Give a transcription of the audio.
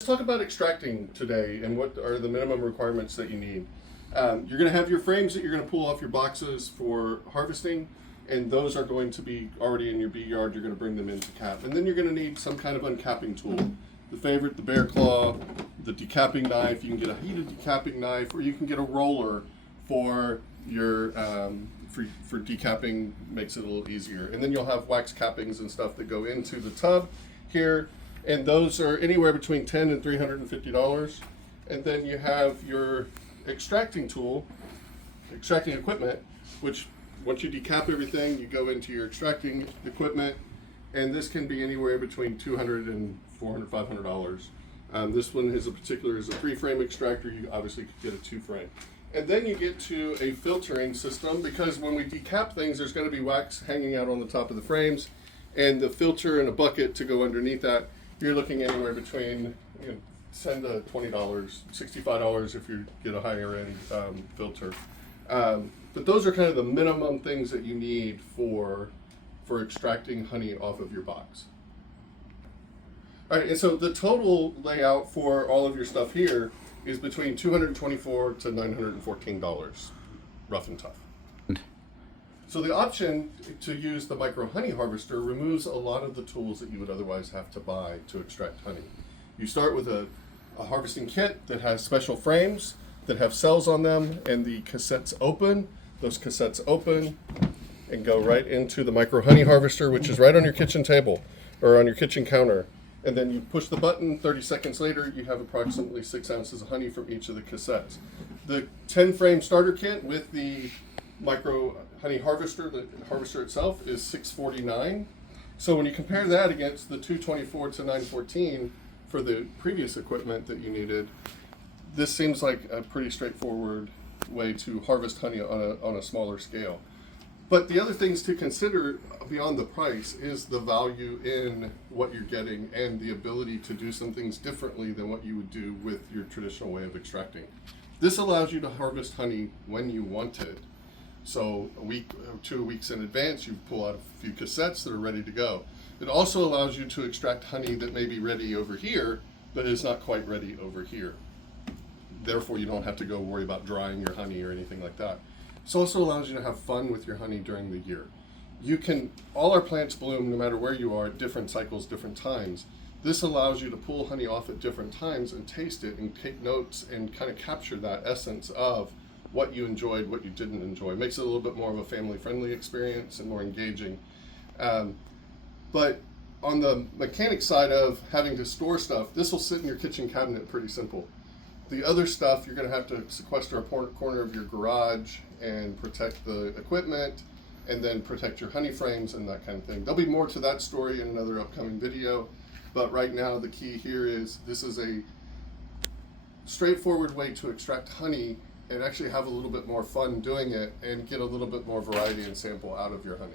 Let's talk about extracting today and what are the minimum requirements that you need. You're going to have your frames that you're going to pull off your boxes for harvesting, and those are going to be already in your bee yard. You're going to bring them in to cap, and then you're going to need some kind of uncapping tool. The favorite, the bear claw, the decapping knife. You can get a heated decapping knife, or you can get a roller for your for decapping. Makes it a little easier. And then you'll have wax cappings and stuff that go into the tub here. And those are anywhere between $10 and $350. And then you have your extracting tool, extracting equipment, which once you decap everything, you go into your extracting equipment, and this can be anywhere between $200 and $400, $500. This one is a 3-frame extractor. You obviously could get a 2-frame. And then you get to a filtering system, because when we decap things, there's going to be wax hanging out on the top of the frames, and the filter and a bucket to go underneath that. You're looking anywhere between $10 to $20, $65 if you get a higher end filter. But those are kind of the minimum things that you need for extracting honey off of your box. All right, and so the total layout for all of your stuff here is between $224 to $914, rough and tough. So the option to use the micro honey harvester removes a lot of the tools that you would otherwise have to buy to extract honey. You start with a harvesting kit that has special frames that have cells on them, and the cassettes open. Those cassettes open and go right into the micro honey harvester, which is right on your kitchen table or on your kitchen counter. And then you push the button, 30 seconds later, you have approximately 6 ounces of honey from each of the cassettes. The 10-frame starter kit with the micro honey harvester, the harvester itself, is $649. So when you compare that against the $224 to $914 for the previous equipment that you needed, this seems like a pretty straightforward way to harvest honey on a smaller scale. But the other things to consider beyond the price is the value in what you're getting and the ability to do some things differently than what you would do with your traditional way of extracting. This allows you to harvest honey when you want it. So a week or 2 weeks in advance, you pull out a few cassettes that are ready to go. It also allows you to extract honey that may be ready over here, but is not quite ready over here. Therefore, you don't have to go worry about drying your honey or anything like that. This also allows you to have fun with your honey during the year. All our plants bloom no matter where you are at different cycles, different times. This allows you to pull honey off at different times and taste it and take notes and kind of capture that essence of what you enjoyed, what you didn't enjoy. It makes it a little bit more of a family-friendly experience and more engaging. But on the mechanic side of having to store stuff, this will sit in your kitchen cabinet pretty simple. The other stuff, you're going to have to sequester a corner of your garage and protect the equipment, and then protect your honey frames and that kind of thing. There'll be more to that story in another upcoming video, but right now the key here is this is a straightforward way to extract honey and actually have a little bit more fun doing it and get a little bit more variety and sample out of your honey.